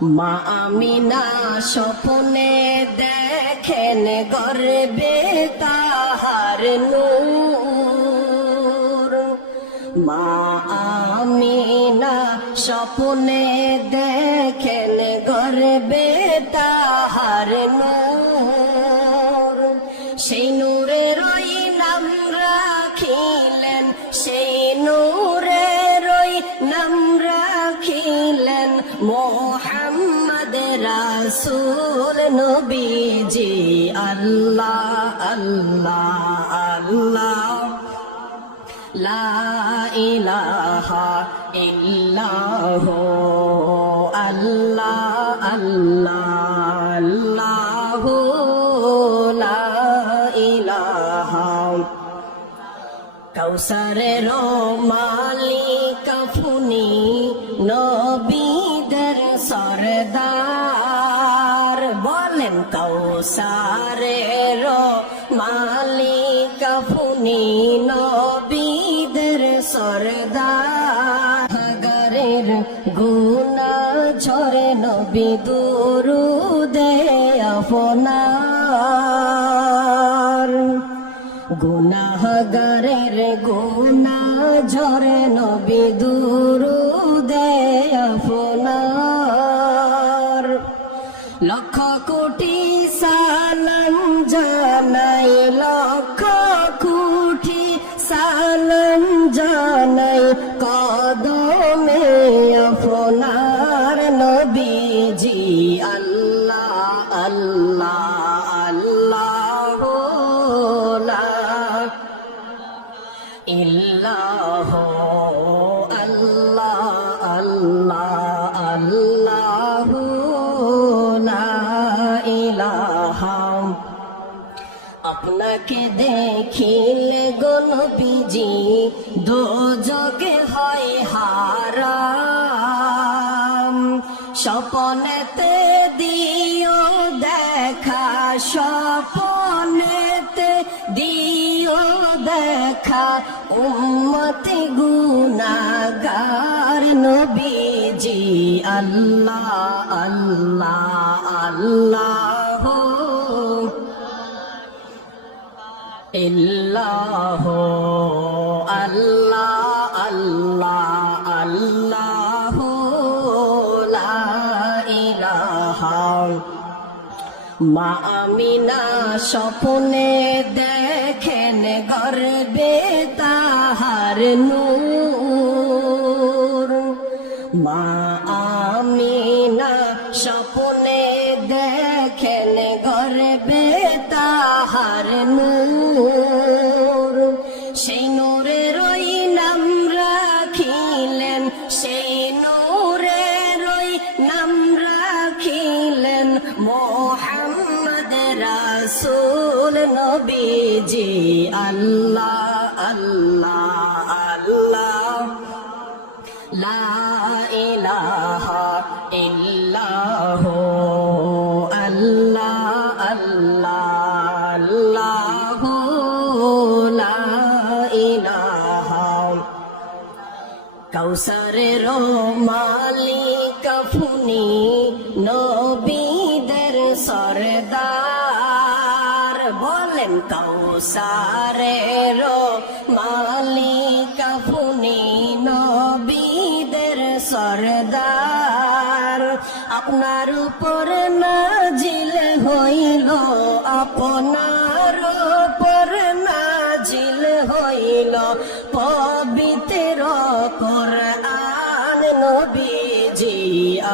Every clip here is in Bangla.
মা আমিনা স্বপ্নে দেখেন গর্বে তাহার নূর। মা আমিনা স্বপ্নে দেখেন গর্বে তাহার নূর। সেই নূরেরই নাম রাখিলেন, সেই নূরেরই নাম রাখিলেন মোহাম্মদ রাসূল নবীজি। আল্লাহ আল্লাহ আল্লাহ লা ইলাহা ইল্লাহু আল্লাহ আল্লাহ আল্লাহু লা ইলাহা। কাউসারের মালিক আপনি, নবীদের সরদার। বলেন কাউসারের মালিক আপনি, নবীদের সরদার। গরের গুনা ঝরে নবী দুরুদে আপনার। গুনাহগারের গুনা ঝরে নবী দুরুদে আপনার। লক্ষ কোটি সালাম জানাই, লক্ষ কোটি সালাম জানাই কদমে আপনার নবীজি। আল্লাহ আল্লাহ আল্লাহ লা ইল্লাহু আল্লাহ আল্লাহ আল্লাহু লা ইলাহা। আপনাকে দেখিলে গো নবীজি দোজখে হয় হারাম। স্বপ্নেতে দিও দেখা, স্বপ্নেতে দিও দেখা উম্মতি গুনাহগার নবীজি। আল্লাহ আল্লাহ আল্লাহ ইল্লাহু আল্লাহ আল্লাহ আল্লাহু লা ইলাহা। মা আমিনা স্বপ্নে দেখেন গর্বে তাহার নূর। মা আমিনা স্বপ্নে দেখেন গর্বে তাহার নূর। সেই নূরেরই নাম রাখিলেন, সেই নূরেরই নাম রাখিলেন মোহাম্মদ রাসূল নবীজি। আল্লাহ আল্লাহ আল্লাহ লা ইলাহা ইল্লাহু আল্লাহ আল্লাহ আল্লাহু লা ইলাহা। কাউসারের মালিক আপনি, নবীদের সরদার। বলেন কাউসারের মালিক আপনি, নবীদের সরদার। আপনার উপর নাজিল হইল, আপনার উপর নাজিল হইল পবিত্র কোরআন নবীজি।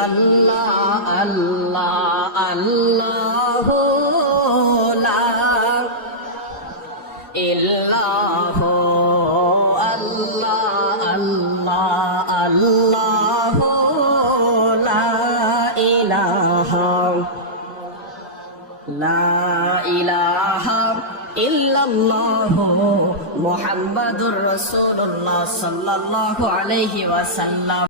আল্লাহ আল্লাহ আল্লাহ লা ইল্লাহু আল্লাহ আল্লাহ আল্লাহ লা ইলাহা লা ইলাহা ইল্লাল্লাহু মুহাম্মাদুর রাসূলুল্লাহ সাল্লাল্লাহু আলাইহি ওয়াসাল্লাম।